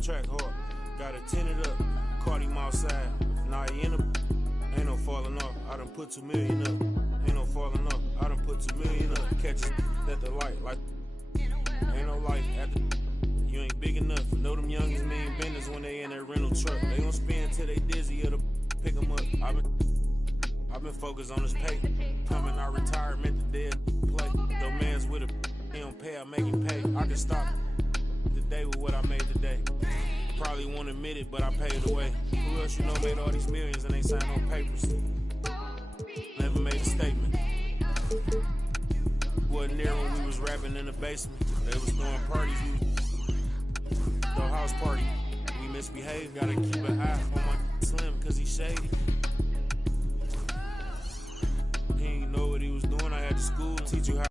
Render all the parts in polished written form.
Track hard, got it tinted up. Caught him outside. Nah, he in a. Ain't no falling off. I done put 2 million up. Ain't no falling off. I done put 2 million up. Catch it at the light. Like, ain't no light at the. You ain't big enough. Know them youngins mean business when they in that rental truck. They gon' spin till they dizzy or the pick them up. I've been focused on this pay. Coming out retirement, the dead play. No man's with a. He don't pay, I make him pay. I can stop the day with what I made today. Probably won't admit it, but I paid it away. Who else you know made all these millions and ain't signed no papers? Never made a statement. Wasn't there when we was rapping in the basement. They was throwing parties, throw house party. We misbehave, gotta keep an eye on my slim, cause he shady. He ain't know what he was doing, I had to school teach you how.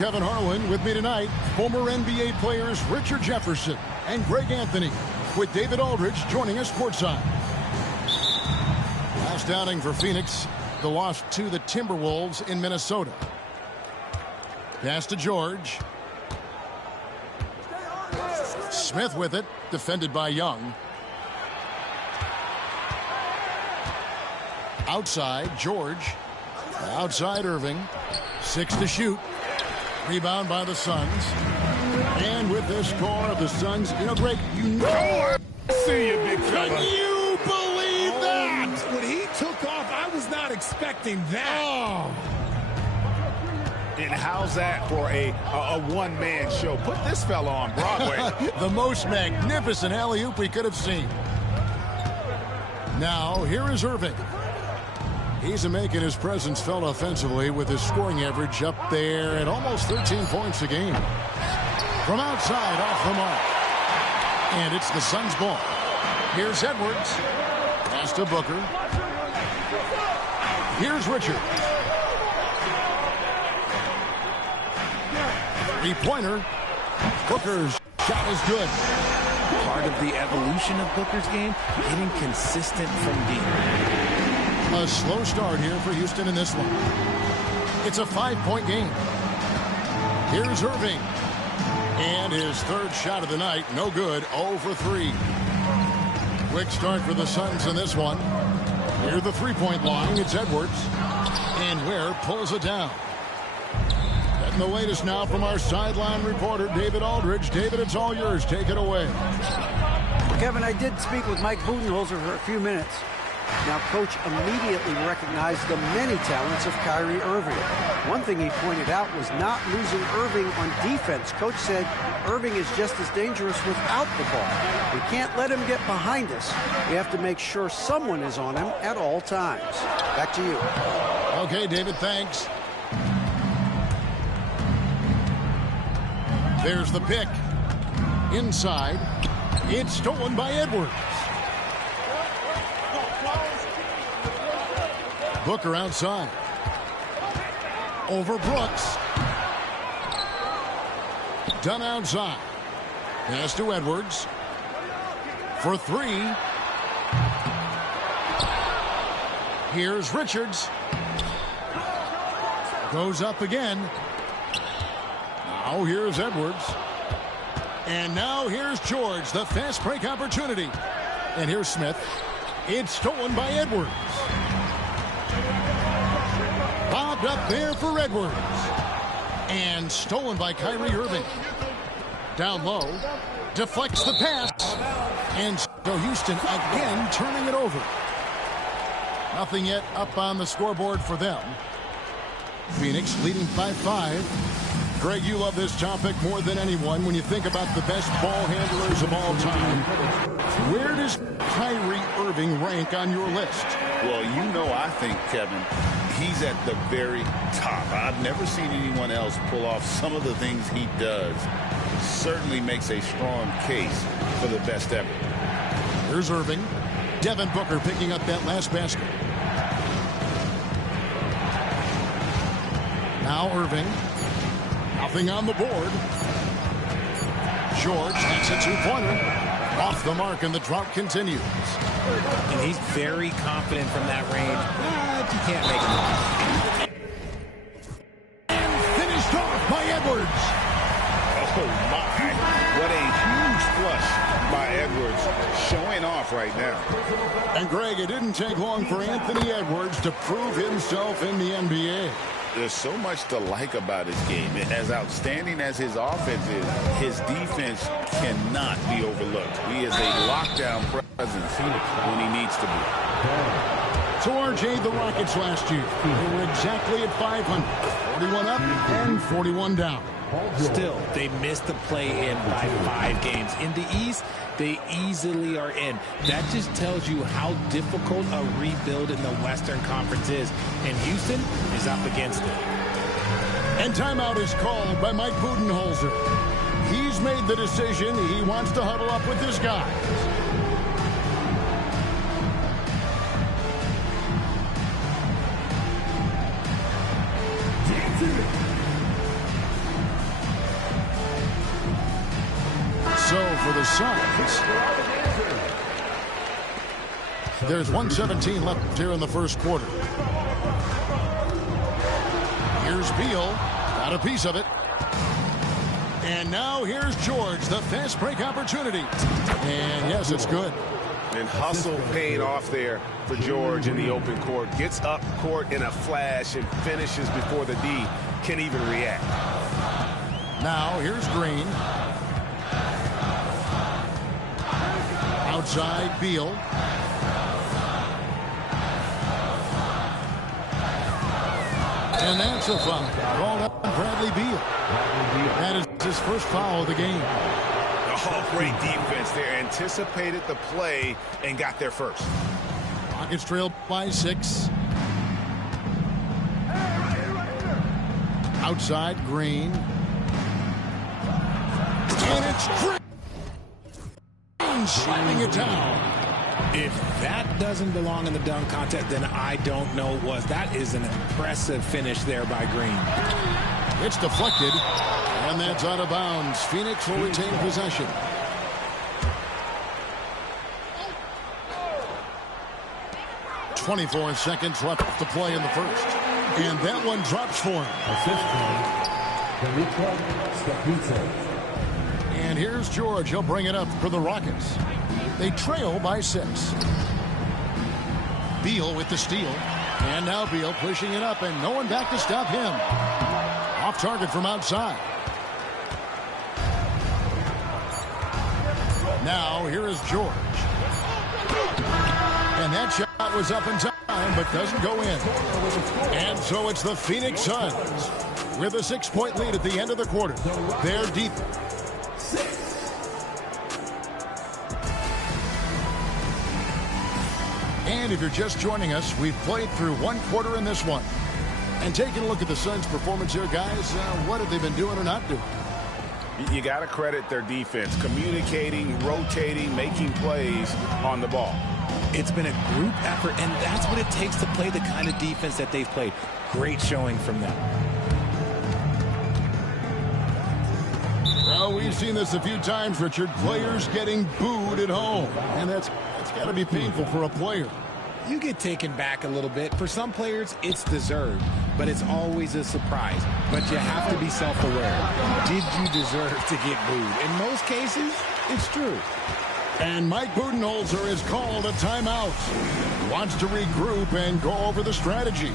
Kevin Harlan with me tonight. Former NBA players Richard Jefferson and Greg Anthony, with David Aldridge joining us courtside. Last outing for Phoenix, the loss to the Timberwolves in Minnesota. Pass to George. Smith with it, defended by Young. Outside, George. Outside, Irving. 6 to shoot. Rebound by the Suns. And with this score of the Suns, you know, Greg, you know. See you, big fella. Can you believe that? When he took off, I was not expecting that. Oh. And how's that for a one-man show? Put this fella on Broadway. The most magnificent alley-oop we could have seen. Now, here is Irving. He's making his presence felt offensively with his scoring average up there at almost 13 points a game. From outside, off the mark. And it's the Suns' ball. Here's Edwards. Pass to Booker. Here's Richard. Three-pointer. Booker's shot is good. Part of the evolution of Booker's game, getting consistent from deep. A slow start here for Houston in this one. It's a 5-point game. Here's Irving. And his third shot of the night, no good, 0 for 3. Quick start for the Suns in this one. Near the three-point line, it's Edwards. And Ware pulls it down. Getting the latest now from our sideline reporter, David Aldridge. David, it's all yours. Take it away. Well, Kevin, I did speak with Mike Budenholzer for a few minutes. Now, Coach immediately recognized the many talents of Kyrie Irving. One thing he pointed out was not losing Irving on defense. Coach said Irving is just as dangerous without the ball. We can't let him get behind us. We have to make sure someone is on him at all times. Back to you. Okay, David, thanks. There's the pick. Inside. It's stolen by Edwards. Booker outside. Over Brooks. Done outside. Pass to Edwards. For three. Here's Richards. Goes up again. Now here's Edwards. And now here's George, the fast break opportunity. And here's Smith. It's stolen by Edwards. Bobbed up there for Edwards. And stolen by Kyrie Irving. Down low. Deflects the pass. And so Houston again turning it over. Nothing yet up on the scoreboard for them. Phoenix leading by 5. Greg, you love this topic more than anyone when you think about the best ball handlers of all time. Where does Kyrie Irving rank on your list? Well, you know, I think, Kevin, he's at the very top. I've never seen anyone else pull off some of the things he does. Certainly makes a strong case for the best ever. Here's Irving. Devin Booker picking up that last basket. Now Irving. Nothing on the board. George takes a two-pointer. Off the mark, and the drought continues. And he's very confident from that range, but he can't make it. And finished off by Edwards. Oh, my. What a huge flush by Edwards, showing off right now. And, Greg, it didn't take long for Anthony Edwards to prove himself in the NBA. There's so much to like about his game. As outstanding as his offense is, his defense cannot be overlooked. He is a lockdown presence when he needs to be. So, RJ, the Rockets last year, they were exactly at 500. 41 up and 41 down. Still, they missed the play-in by 5 games. In the East, they easily are in. That just tells you how difficult a rebuild in the Western Conference is. And Houston is up against it. And timeout is called by Mike Budenholzer. He's made the decision. He wants to huddle up with his guys. So for the Suns, there's 1:17 left here in the first quarter. Here's Beal, got a piece of it. And now here's George, the fast break opportunity. And yes, it's good. And hustle paying off there for George in the open court. Gets up court in a flash and finishes before the D can even react. Now here's Green. Outside, Beal. And that's a foul. Called up on Bradley Beal. That is his first foul of the game. Oh, great defense there. Anticipated the play and got there first. Rockets trailed by 6. Outside, Green. And it's Green slamming it down. If that doesn't belong in the dunk contest, then I don't know what was. That is an impressive finish there by Green. It's deflected, and that's out of bounds. Phoenix will retain possession. .24 seconds left to play in the first. And that one drops for him. And here's George. He'll bring it up for the Rockets. They trail by 6. Beal with the steal. And now Beal pushing it up, and no one back to stop him. Off target from outside. Now here is George. And that shot was up in time, but doesn't go in. And so it's the Phoenix Suns with a 6-point lead at the end of the quarter. They're deep. And if you're just joining us, we've played through one quarter in this one. And taking a look at the Suns' performance here, guys, what have they been doing or not doing? You got to credit their defense, communicating, rotating, making plays on the ball. It's been a group effort, and that's what it takes to play the kind of defense that they've played. Great showing from them. Well, we've seen this a few times, Richard. Players getting booed at home. And that's got to be painful for a player. You get taken back a little bit. For some players, it's deserved, but it's always a surprise. But you have to be self-aware. Did you deserve to get booed? In most cases, it's true. And Mike Budenholzer has called a timeout. He wants to regroup and go over the strategy.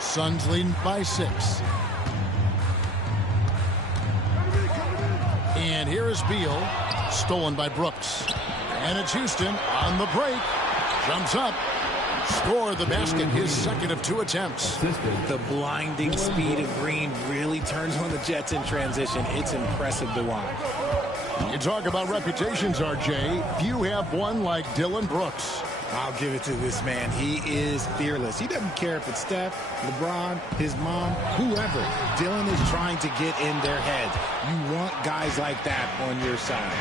Suns leading by 6. And here is Beal, stolen by Brooks. And it's Houston on the break. Jumps up. Scored the basket, his second of 2 attempts. The blinding speed of Green really turns on the Jets in transition. It's impressive to watch. You talk about reputations, RJ. Few have one like Dylan Brooks. I'll give it to this man. He is fearless. He doesn't care if it's Steph, LeBron, his mom, whoever. Dylan is trying to get in their heads. You want guys like that on your side.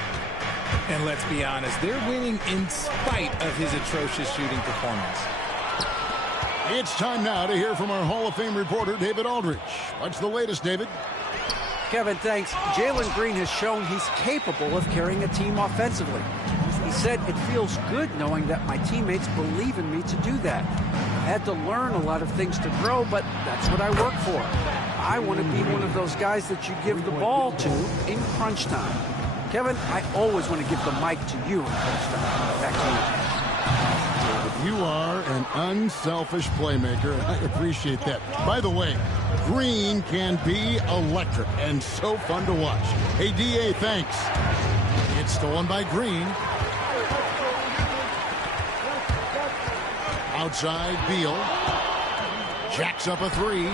And let's be honest, they're winning in spite of his atrocious shooting performance. It's time now to hear from our Hall of Fame reporter, David Aldridge. What's the latest, David? Kevin, thanks. Jalen Green has shown he's capable of carrying a team offensively. He said, "It feels good knowing that my teammates believe in me to do that. I had to learn a lot of things to grow, but that's what I work for. I want to be one of those guys that you give the ball to in crunch time." Kevin, I always want to give the mic to you in crunch time. Back to you. You are an unselfish playmaker. I appreciate that. By the way, Green can be electric and so fun to watch. Hey, DA, thanks. It's stolen by Green. Outside, Beal. Jacks up a 3.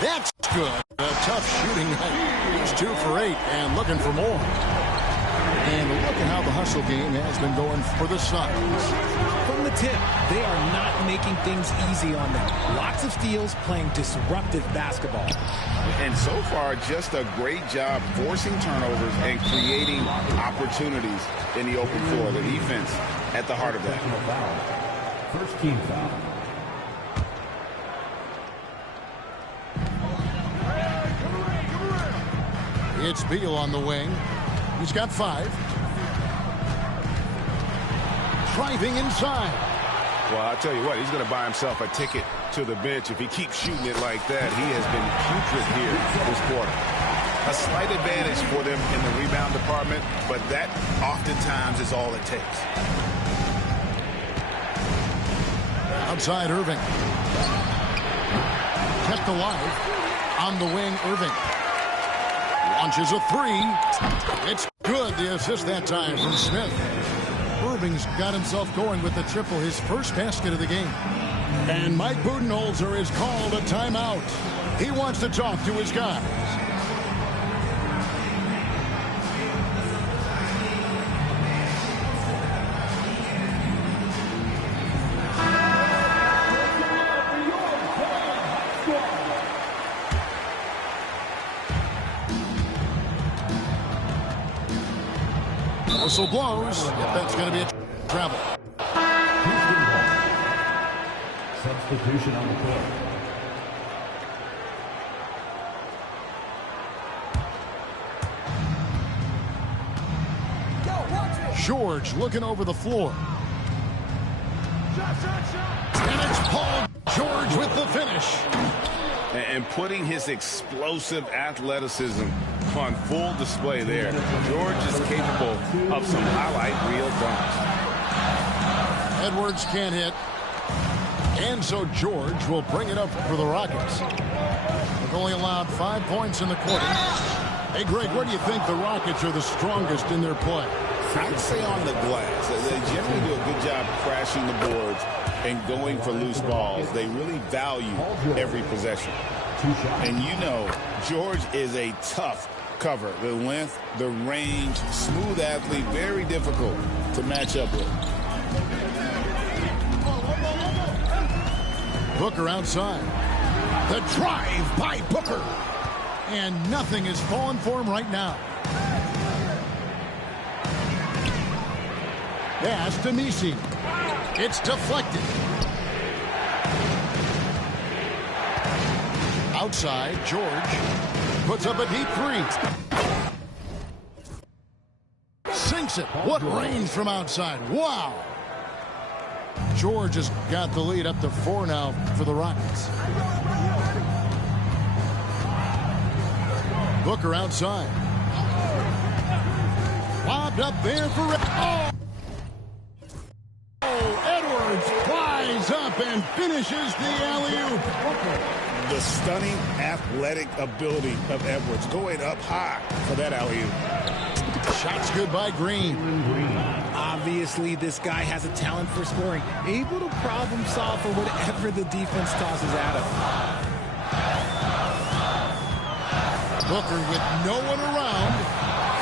That's good. A tough shooting night. He's 2 for 8 and looking for more. And look at how the hustle game has been going for the Suns. From the tip, they are not making things easy on them. Lots of steals, playing disruptive basketball. And so far, just a great job forcing turnovers and creating opportunities in the open floor. The defense at the heart of that. First team foul. It's Beal on the wing. He's got 5. Driving inside. Well, I'll tell you what, he's going to buy himself a ticket to the bench. If he keeps shooting it like that, he has been putrid here this quarter. A slight advantage for them in the rebound department, but that oftentimes is all it takes. Outside, Irving. Kept alive. On the wing, Irving. Launches a 3. It's good. The assist that time from Smith. Irving's got himself going with the triple, his first basket of the game. And Mike Budenholzer is called a timeout. He wants to talk to his guys. Whistle blows. If that's going to be a travel. Substitution on the court. George looking over the floor. And it's Paul George with the finish. And putting his explosive athleticism on full display there. George is capable of some highlight reel dunks. Edwards can't hit. And so George will bring it up for the Rockets. They've only allowed 5 points in the quarter. Hey, Greg, where do you think the Rockets are the strongest in their play? I'd say on the glass. They generally do a good job crashing the boards. and going for loose balls. They really value every possession. And you know, George is a tough cover. The length, the range, smooth athlete, very difficult to match up with. Booker outside. The drive by Booker. And nothing is falling for him right now. Pass to Messi. It's deflected. Outside, George puts up a deep three. Sinks it. What range from outside. Wow. George has got the lead up to 4 now for the Rockets. Booker outside. Lobbed up there for... Edwards flies up and finishes the alley-oop. The stunning athletic ability of Edwards going up high for that alley-oop. Shots good by Green. Obviously, this guy has a talent for scoring. Able to problem solve for whatever the defense tosses at him. Booker with no one around.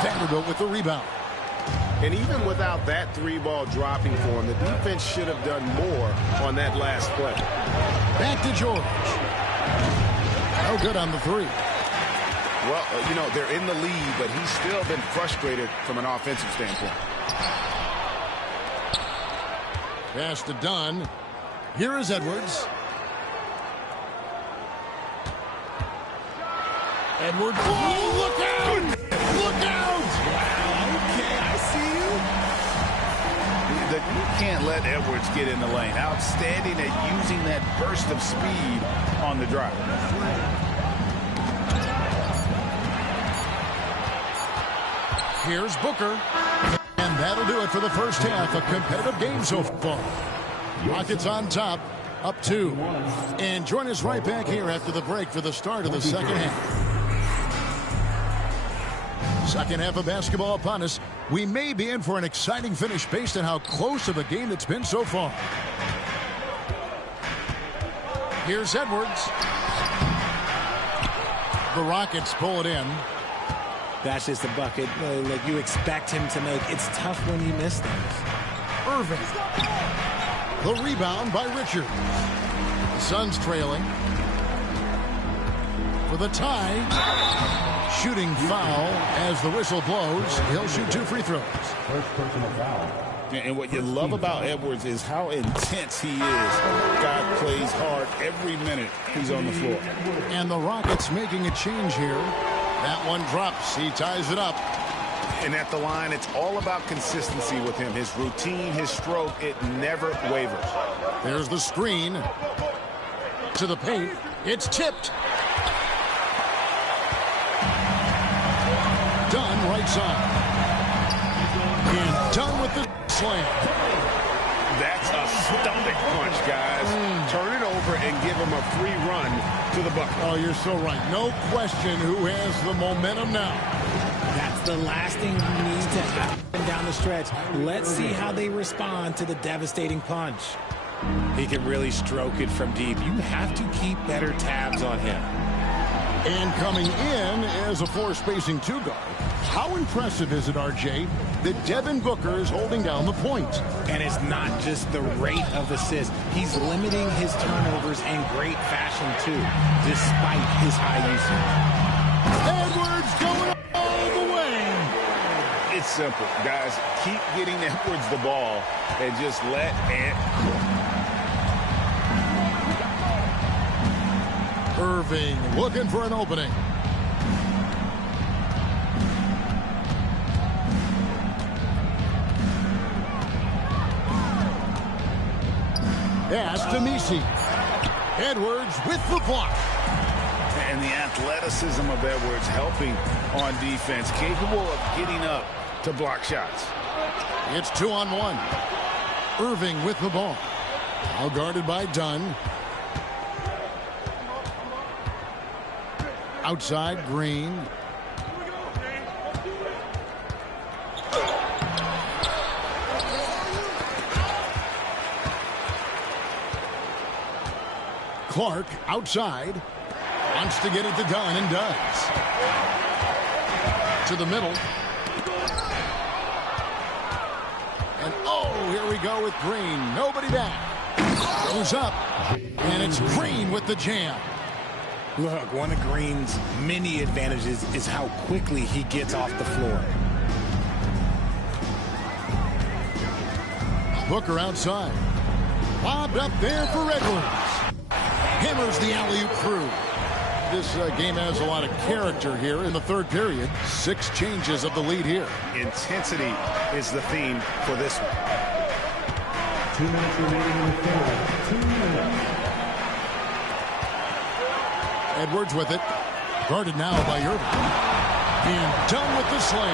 Vanderbilt with the rebound. And even without that 3-ball dropping for him, the defense should have done more on that last play. Back to George. No good on the 3. Well, you know, they're in the lead, but he's still been frustrated from an offensive standpoint. Pass to Dunn. Here is Edwards. Edwards. Oh, look out! Look out! Okay, I see you. You can't let Edwards get in the lane. Outstanding at using that burst of speed on the drive. Here's Booker. And that'll do it for the first half. A competitive game so far. Rockets on top, up 2. And join us right back here after the break for the start of the second half. Second half of basketball upon us. We may be in for an exciting finish based on how close of a game it's been so far. Here's Edwards. The Rockets pull it in. That's just a bucket like you expect him to make. It's tough when you miss things. Irving. The rebound by Richards. The Suns trailing. For the tie. Shooting foul as the whistle blows. He'll shoot 2 free throws. First personal foul. And what you love about Edwards is how intense he is. God plays hard every minute he's on the floor. And the Rockets making a change here. That one drops. He ties it up. And at the line, it's all about consistency with him. His routine, his stroke, it never wavers. There's the screen. To the paint. It's tipped. Dunn right side. And Dunn with the slam. That's a stomach punch, guys. Turn it over and give him a free run to the bucket. Oh, you're so right. No question who has the momentum now. That's the last thing you need to happen down the stretch. Let's see how they respond to the devastating punch. He can really stroke it from deep. You have to keep better tabs on him. And coming in as a 4-spacing 2 guard. How impressive is it, RJ, that Devin Booker is holding down the point? And it's not just the rate of assists. He's limiting his turnovers in great fashion, too, despite his high usage. Edwards going all the way. It's simple, guys. Keep getting Edwards the ball and just let Irving looking for an opening. Pass to Messi. Edwards with the block. and the athleticism of Edwards helping on defense, capable of getting up to block shots. It's 2-on-1. Irving with the ball. Now guarded by Dunn. Outside, Green. Clark outside. Wants to get it to Dunn and does. To the middle. And oh, here we go with Green. Nobody back. Goes up. And it's Green with the jam. Look, one of Green's many advantages is how quickly he gets off the floor. Booker outside. Lobbed up there for Edwards. Hammers the alley-oop through. This game has a lot of character here in the third period. 6 changes of the lead here. Intensity is the theme for this one. 2 minutes remaining in the third. 2 minutes. Edwards with it. Guarded now by Irving. And done with the slam.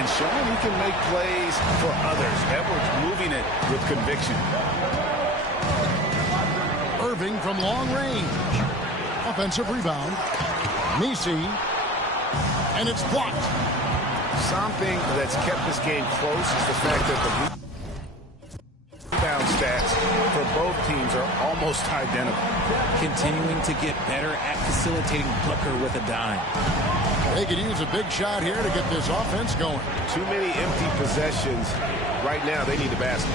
And showing he can make plays for others. Edwards moving it with conviction. Irving from long range. Offensive rebound. Nisi. And it's blocked. Something that's kept this game close is the fact that the rebound stats for both teams are almost identical. Continuing to get better at facilitating Booker with a dime. They could use a big shot here to get this offense going. Too many empty possessions. Right now, they need a basket.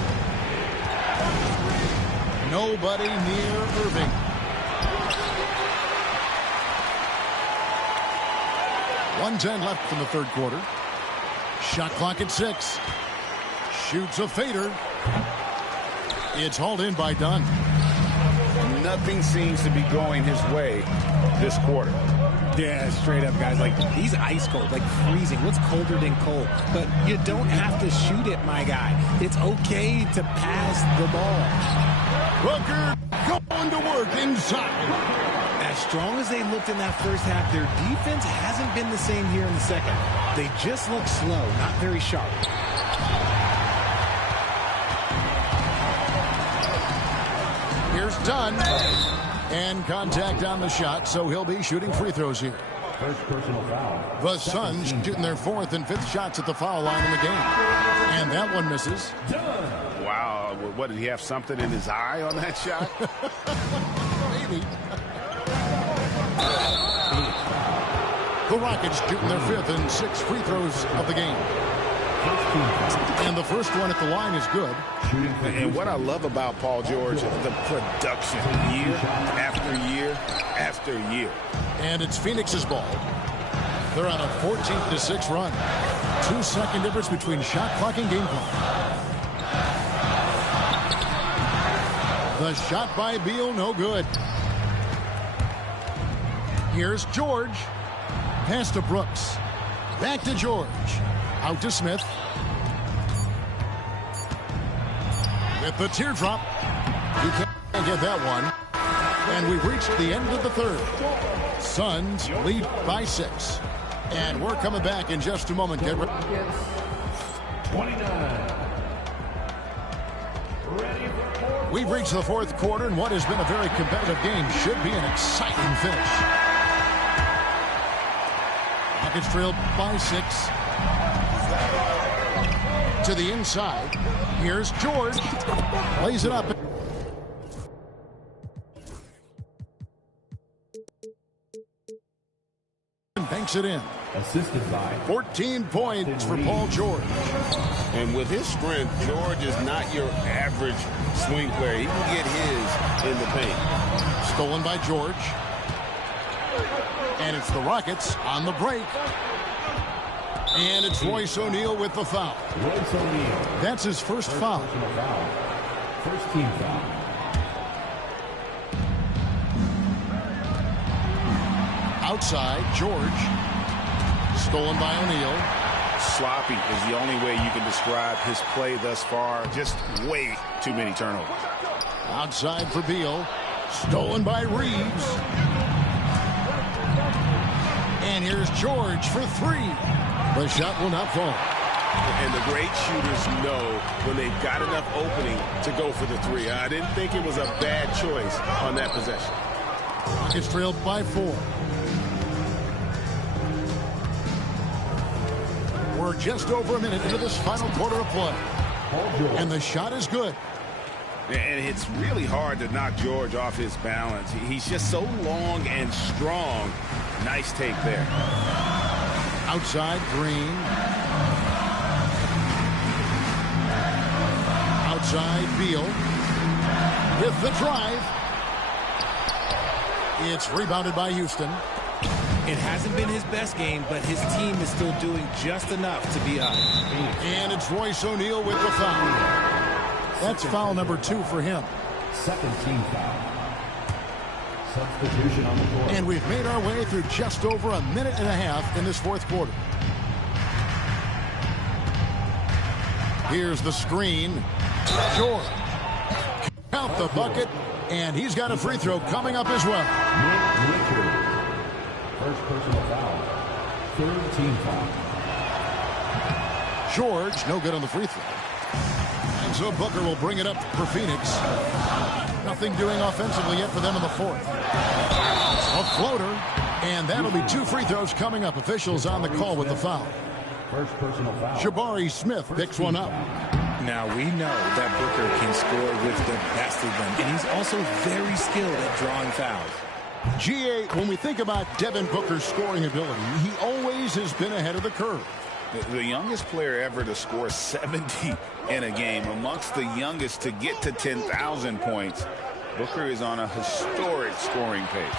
Nobody near Irving. .110 left in the third quarter. Shot clock at 6. Shoots a fader. It's hauled in by Dunn. Nothing seems to be going his way this quarter. Yeah, straight up, guys. Like, he's ice cold, like freezing. What's colder than cold? But you don't have to shoot it, my guy. It's okay to pass the ball. Booker going to work inside. As strong as they looked in that first half, their defense hasn't been the same here in the second. They just look slow, not very sharp. Here's Dunn. And contact on the shot, so he'll be shooting free throws here. First personal foul. The Suns shooting their 4th and 5th shots at the foul line in the game. And that one misses. Wow, what, did he have something in his eye on that shot? Maybe. The Rockets shooting their 5th and 6th free throws of the game. And the first one at the line is good. And what I love about Paul George is the production year after year after year. And it's Phoenix's ball. They're on a 14-6 run. 2-second difference between shot clock and game clock. The shot by Beal, no good. Here's George. Pass to Brooks. Back to George. Out to Smith. With the teardrop. He can't get that one. And we've reached the end of the third. Suns lead by 6. And we're coming back in just a moment. Get ready. 29. We've reached the fourth quarter, and what has been a very competitive game should be an exciting finish. Rockets trail by 6. To the inside. Here's George. Lays it up. And banks it in. Assisted by 14 points for Paul George. And with his strength, George is not your average swing player. He can get his in the paint. Stolen by George. And it's the Rockets on the break. And it's Royce O'Neal with the foul. Royce O'Neal. That's his first foul. Foul. First team foul. Outside, George. Stolen by O'Neal. Sloppy is the only way you can describe his play thus far. Just way too many turnovers. Outside for Beal. Stolen by Reeves. And here's George for 3. The shot will not fall. And the great shooters know when they've got enough opening to go for the 3. I didn't think it was a bad choice on that possession. Rockets trailed by 4. We're just over a minute into this final quarter of play. And the shot is good. And it's really hard to knock George off his balance. He's just so long and strong. Nice take there. Outside, Green. Outside, Beal. With the drive. It's rebounded by Houston. It hasn't been his best game, but his team is still doing just enough to be up. And it's Royce O'Neal with the foul. That's foul number 2 for him. Second team foul. Substitution on the court. And we've made our way through just over a minute and a half in this fourth quarter. Here's the screen. George. Count the bucket. And he's got a free throw coming up as well. First personal foul. Third team foul. George, no good on the free throw. And so Booker will bring it up for Phoenix. Nothing doing offensively yet for them in the fourth. A floater. And that'll be 2 free throws coming up. Officials on the call with the foul. First personal foul. Jabari Smith picks one up. Now, we know that Booker can score with the best of them, and he's also very skilled at drawing fouls. GA, when we think about Devin Booker's scoring ability, he always has been ahead of the curve. The youngest player ever to score 70 in a game, amongst the youngest to get to 10,000 points. Booker is on a historic scoring pace.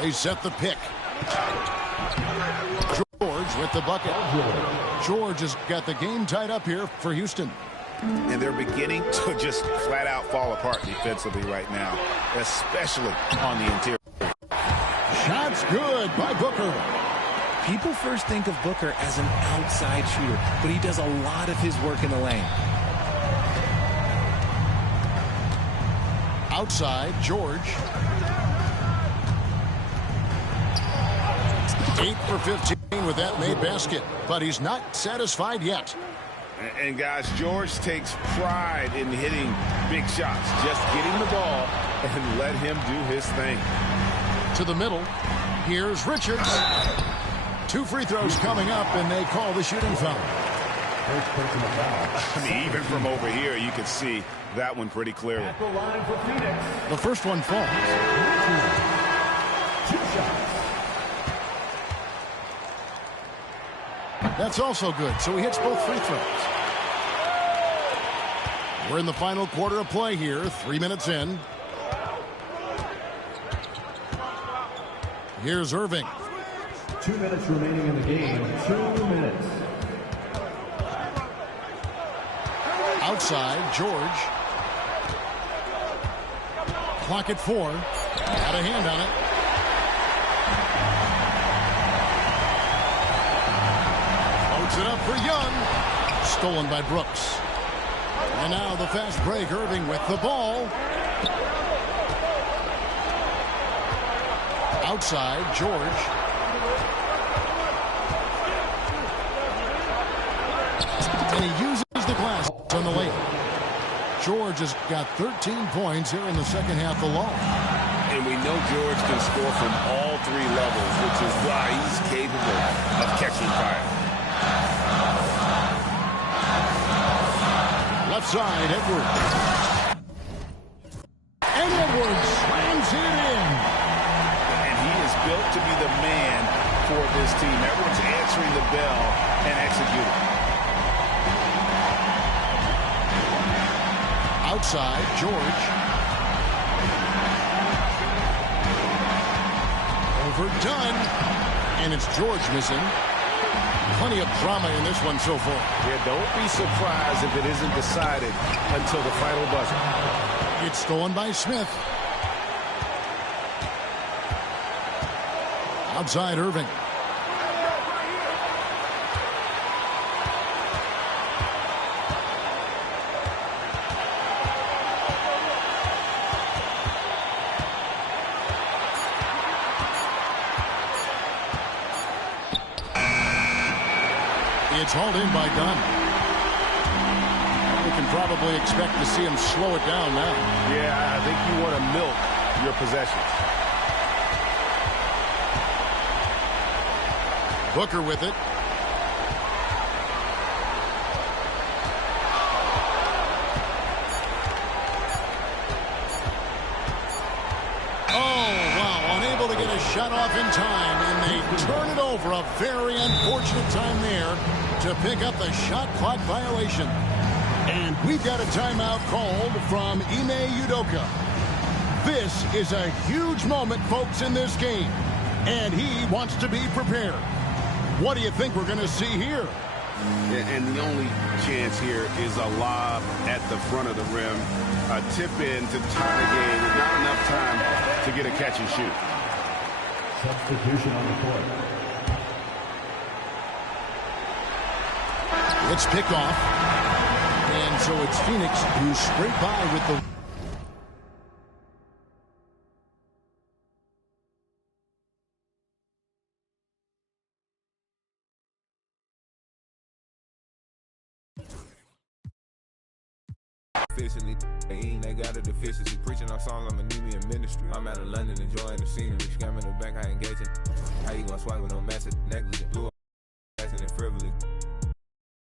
They set the pick. George with the bucket. George has got the game tied up here for Houston. And they're beginning to just flat out fall apart defensively right now, especially on the interior. Shots good by Booker. People first think of Booker as an outside shooter, but he does a lot of his work in the lane. Outside, George. 8 for 15 with that made basket, but he's not satisfied yet. And guys, George takes pride in hitting big shots. Just get him the ball and let him do his thing. To the middle. Here's Richards. 2 free throws coming up, and they call the shooting foul. First personal foul. I mean, even from over here, you can see that one pretty clearly. At the line for Phoenix. The first one falls. 2 shots. That's also good, so he hits both free throws. We're in the final quarter of play here, 3 minutes in. Here's Irving. 2 minutes remaining in the game. 2 minutes. Outside, George. Clock at 4. Got a hand on it. Floats it up for Young. Stolen by Brooks. And now the fast break. Irving with the ball. Outside, George. And he uses the glass on the lane. George has got 13 points here in the second half alone. And we know George can score from all 3 levels, which is why he's capable of catching fire. Left side, Edwards. And Edwards slams it in. And he is built to be the man for this team. Edwards answering the bell and executing. Outside, George. Overdone. And it's George missing. Plenty of drama in this one so far. Yeah, don't be surprised if it isn't decided until the final buzzer. It's stolen by Smith. Outside, Irving. It's hauled in by Dunn. We can probably expect to see him slow it down now. Yeah, I think you want to milk your possessions. Booker with it. shot off in time, and they turn it over. A very unfortunate time there to pick up the shot clock violation. And we've got a timeout called from Ime Udoka. This is a huge moment, folks, in this game, and he wants to be prepared. What do you think we're going to see here? And the only chance here is a lob at the front of the rim. A tip in to tie the game with not enough time to get a catch and shoot. Substitution on the court. It's picked off. And so it's Phoenix who scraped by with the... Officially, they got a deficiency. Preaching our songs, I'm anemia ministry. I'm out of London enjoying the scenery. Scamming the bank, I engage it. How you gonna swipe with no message? Negligent.